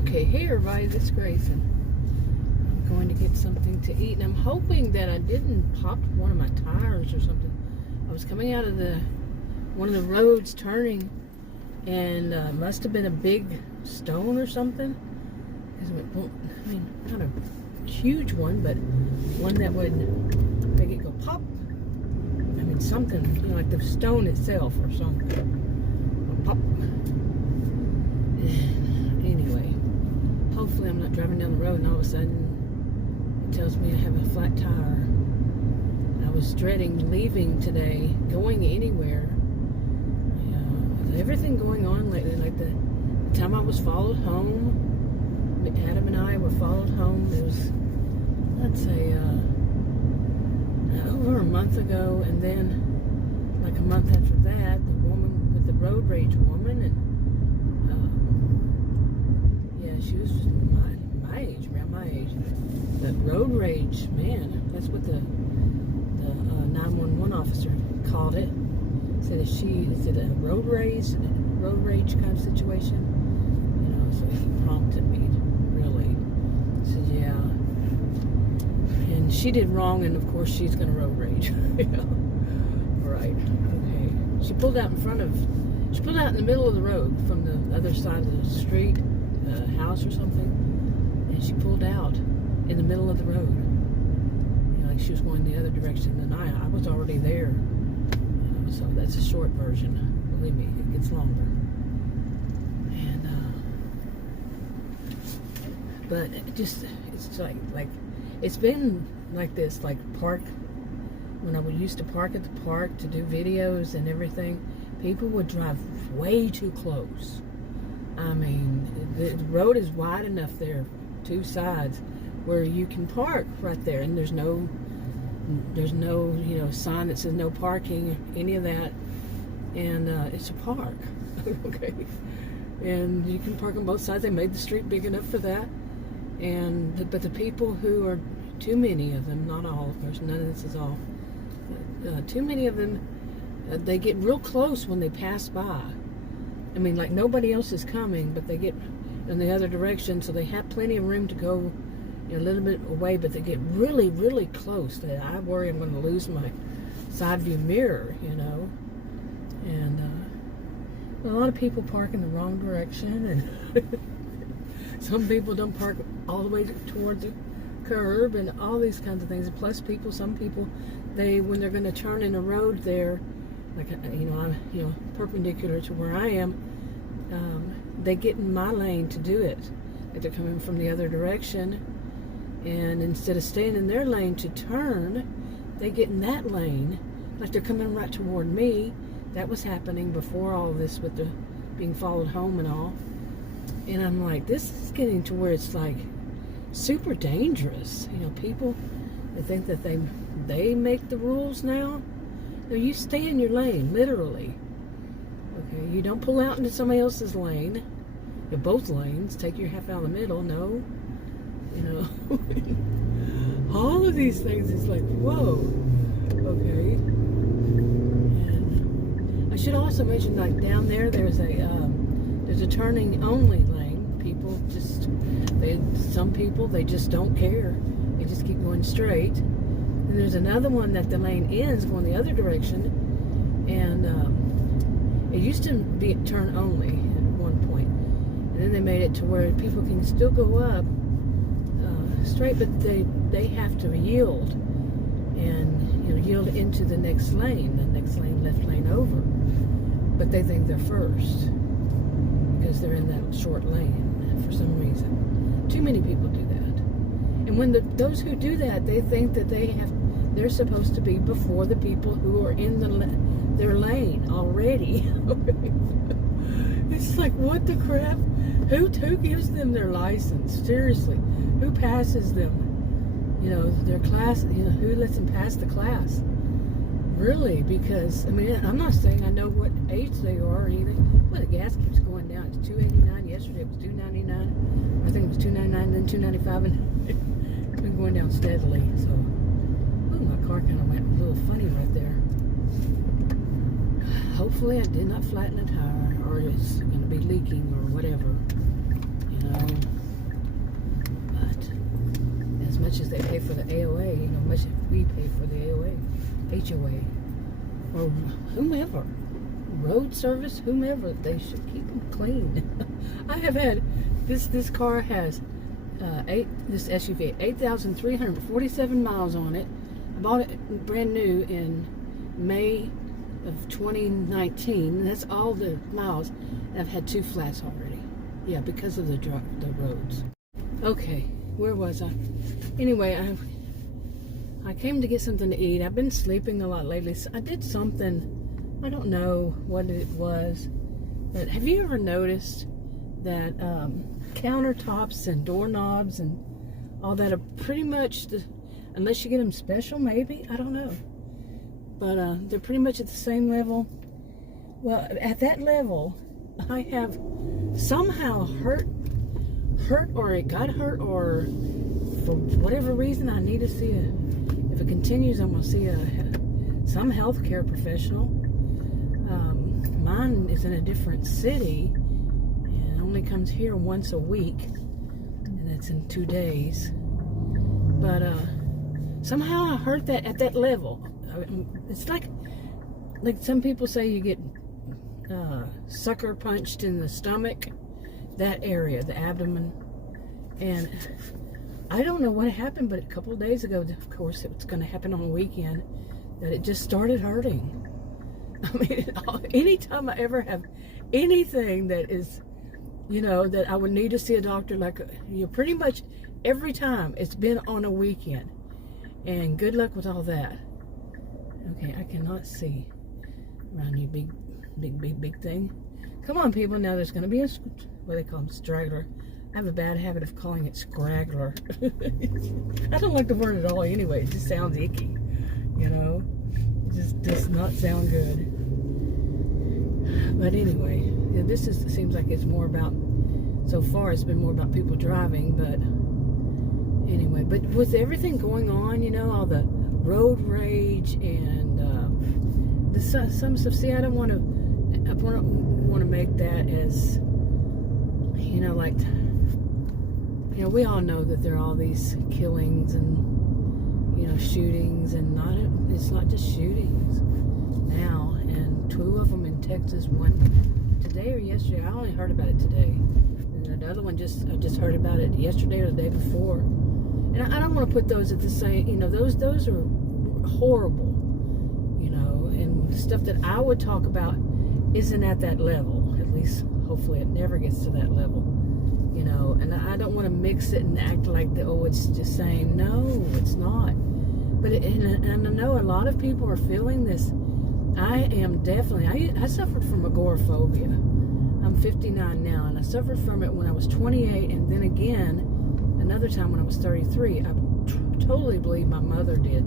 Okay, hey everybody, this is Grace, and I'm going to get something to eat, and I'm hoping that I didn't pop one of my tires or something. I was coming out of one of the roads turning, and must have been a big stone or something. I mean, not a huge one, but one that would make it go pop. I mean, something, you know, like the stone itself or something. Pop. Anyway, hopefully I'm not driving down the road and all of a sudden it tells me I have a flat tire. I was dreading leaving today, going anywhere. You know, with everything going on lately, like the time I was followed home, Adam and I were followed home. It was, let's say, over a month ago, and then like a month after that, the woman with the road rage woman, and she was my age, around my age. But road rage, man, that's what the 911 officer called it. Said, is it a road rage kind of situation? You know, so he prompted me, really. Said, yeah. And she did wrong, and of course she's going to road rage. You know? Right. Okay. She pulled out in the middle of the road from the other side of the street. House or something, and she pulled out in the middle of the road. You know, like she was going the other direction than I was already there. You know, so that's a short version. Believe me, it gets longer. And but it's like it's been like this, like park. When I used to park at the park to do videos and everything, people would drive way too close. I mean, the road is wide enough there, two sides, where you can park right there, and there's no you know, sign that says no parking, any of that, and it's a park, okay, and you can park on both sides. They made the street big enough for that, but the people who are, too many of them, not all, of course, none of this is all, too many of them, they get real close when they pass by. I mean, like nobody else is coming, but they get in the other direction, so they have plenty of room to go, you know, a little bit away, but they get really, really close that I worry I'm going to lose my side view mirror, you know. And a lot of people park in the wrong direction, and some people don't park all the way towards the curb, and all these kinds of things. And plus, some people, when they're going to turn in a road there, like, you know, I'm perpendicular to where I am, they get in my lane to do it. Like they're coming from the other direction, and instead of staying in their lane to turn, they get in that lane, like they're coming right toward me. That was happening before all this with the being followed home and all. And I'm like, this is getting to where it's like super dangerous. You know, people, they think that they make the rules now. No, you stay in your lane, literally. Okay, you don't pull out into somebody else's lane. You're both lanes. Take your half out of the middle. No, you know, all of these things. It's like, whoa. Okay. And I should also mention, like down there, there's a turning only lane. People some people they just don't care. They just keep going straight. And there's another one that the lane ends going the other direction, and it used to be turn only at one point, and then they made it to where people can still go up straight, but they have to yield, and you know, yield into the next lane, left lane over, but they think they're first because they're in that short lane for some reason. Too many people do that, and when those who do that, they think that they're supposed to be before the people who are in their lane already. It's like, what the crap? Who gives them their license? Seriously, who passes them? You know, their class. You know, who lets them pass the class? Really? Because I mean, I'm not saying I know what age they are or anything. Well, the gas keeps going down. It's $2.89. Yesterday it was $2.99. I think it was $2.99, then $2.95, and it's been going down steadily. So. My car kind of went a little funny right there. Hopefully I did not flatten a tire, or it's going to be leaking or whatever, you know. they pay for the AOA, you know, much we pay for the AOA, HOA, or whomever, road service, whomever. They should keep them clean. I have had this car has this SUV 8,347 miles on it. I bought it brand new in May of 2019. That's all the miles. I've had 2 flats already. Yeah, because of the roads. Okay, where was I? Anyway, I came to get something to eat. I've been sleeping a lot lately. So I did something, I don't know what it was, but have you ever noticed that countertops and doorknobs and all that are pretty much, unless you get them special, maybe, I don't know, but they're pretty much at the same level. Well, at that level, I have somehow hurt or it got hurt, or for whatever reason I need to see if it continues, I'm going to see some healthcare professional. Mine is in a different city and only comes here once a week, and that's in 2 days. But somehow I hurt that at that level. It's like some people say you get sucker punched in the stomach, that area, the abdomen, and I don't know what happened, but a couple of days ago, of course it's going to happen on a weekend, that it just started hurting. I mean, anytime I ever have anything that is, you know, that I would need to see a doctor, like, you know, pretty much every time it's been on a weekend, and good luck with all that. Okay, I cannot see around you, big thing. Come on, people. Now there's going to be a, what they call them, straggler. I have a bad habit of calling it scraggler. I don't like the word at all anyway. It just sounds icky, you know. It just does not sound good. But anyway, this seems like it's more about, so far it's been more about people driving, but anyway. But with everything going on, you know, all the road rage and some stuff, see, I want to make that as, you know, like, you know, we all know that there are all these killings and, you know, shootings, and it's not just shootings now, and 2 of them in Texas, one today or yesterday. I only heard about it today, and the other one I just heard about it yesterday or the day before. And I don't want to put those at the same, you know, those are horrible, you know, and the stuff that I would talk about isn't at that level. At least, hopefully, it never gets to that level, you know. And I don't want to mix it and act like it's just saying, no, it's not. But and I know a lot of people are feeling this. I am definitely. I suffered from agoraphobia. I'm 59 now, and I suffered from it when I was 28, and then again another time when I was 33. I totally believe my mother did.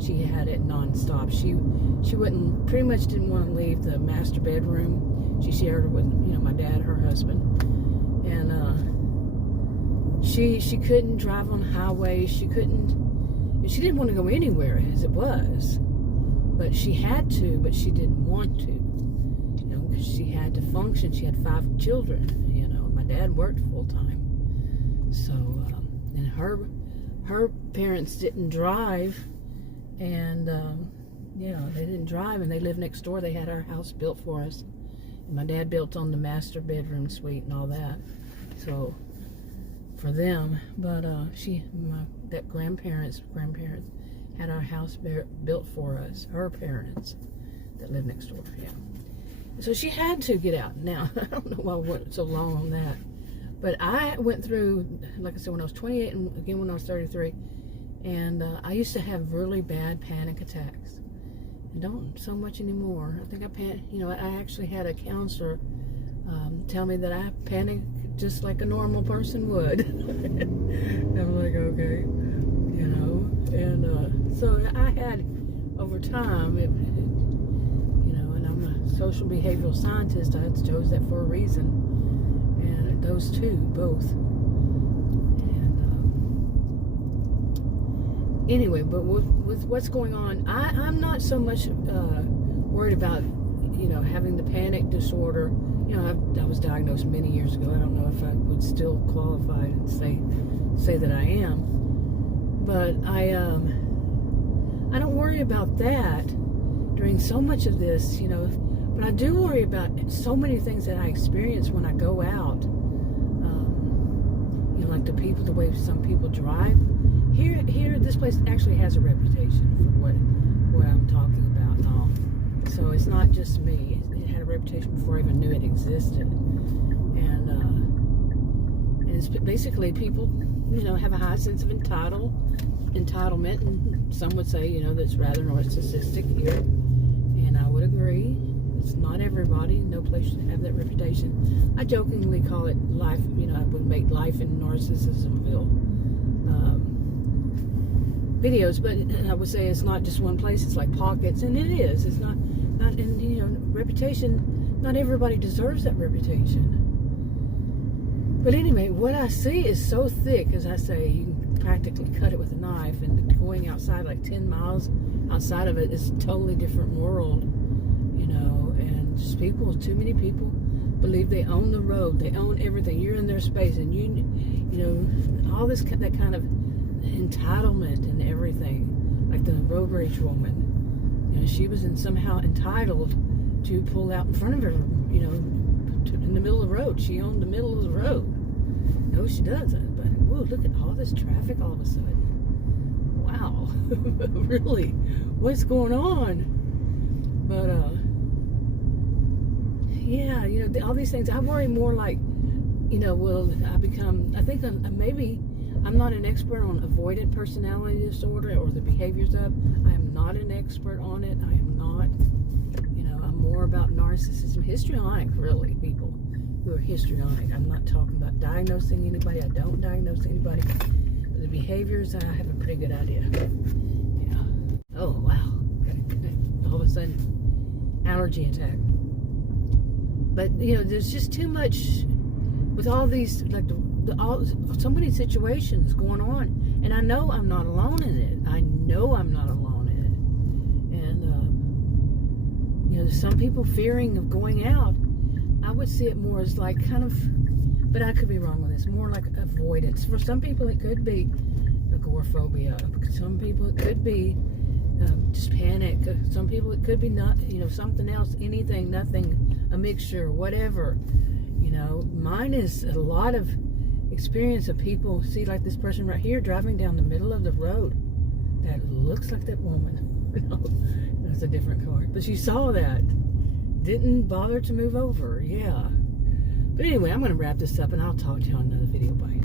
She had it nonstop. She wouldn't, pretty much didn't want to leave the master bedroom. She shared it with, you know, my dad, her husband, and she couldn't drive on highways. She didn't want to go anywhere as it was, but she had to. But she didn't want to, you know, because she had to function. She had 5 children, you know. My dad worked full time, so and her parents didn't drive. And yeah, they didn't drive, and they lived next door. They had our house built for us, and my dad built on the master bedroom suite and all that, so for them. But that grandparents had our house built for us, her parents that lived next door. Yeah, so she had to get out. Now I don't know why I went so long on that, but I went through, like I said, when I was 28 and again when I was 33. And I used to have really bad panic attacks. I don't so much anymore. I think I actually had a counselor tell me that I panic just like a normal person would. And I'm like, okay, you know. And so I had, over time, you know, and I'm a social behavioral scientist. I chose that for a reason. And those two, both. Anyway, but with what's going on, I'm not so much worried about, you know, having the panic disorder. You know, I was diagnosed many years ago. I don't know if I would still qualify and say that I am. But I don't worry about that during so much of this, you know. But I do worry about so many things that I experience when I go out. You know, like the way some people drive. Here, this place actually has a reputation for what I'm talking about and all. So it's not just me. It had a reputation before I even knew it existed. And it's basically people, you know, have a high sense of entitlement, and some would say, you know, that's rather narcissistic here. And I would agree. It's not everybody. No place should have that reputation. I jokingly call it life. You know, I would make life in Narcissismville videos, but I would say it's not just one place. It's like pockets, and it is. It's not, and you know, reputation. Not everybody deserves that reputation. But anyway, what I see is so thick, as I say, you can practically cut it with a knife, and going outside like 10 miles outside of it is a totally different world, you know, and just too many people believe they own the road, they own everything, you're in their space, and you know, all that kind of entitlement and everything, like the road rage woman, you know, she was somehow entitled to pull out in front of her, you know, in the middle of the road. She owned the middle of the road. No, she doesn't. But whoa, look at all this traffic all of a sudden. Wow, really, what's going on? But yeah, you know, all these things. I worry more like, you know, I think maybe I'm not an expert on avoidant personality disorder or the behaviors of. I am not an expert on it. I am not. You know, I'm more about narcissism, histrionic, really, people who are histrionic. I'm not talking about diagnosing anybody. I don't diagnose anybody. But the behaviors, I have a pretty good idea. Yeah. Oh, wow. All of a sudden, allergy attack. But, you know, there's just too much with all these, like, so many situations going on. And I know I'm not alone in it. I know I'm not alone in it. And, you know, some people fearing of going out. I would see it more as like kind of, but I could be wrong on this, more like avoidance. For some people it could be agoraphobia. Some people it could be just panic. Some people it could be not, you know, something else, anything, nothing, a mixture, whatever. You know, mine is a lot of experience of people, see, like this person right here driving down the middle of the road that looks like that woman. That's a different car, but you saw that. Didn't bother to move over. Yeah. But anyway, I'm going to wrap this up, and I'll talk to you on another video. Bye.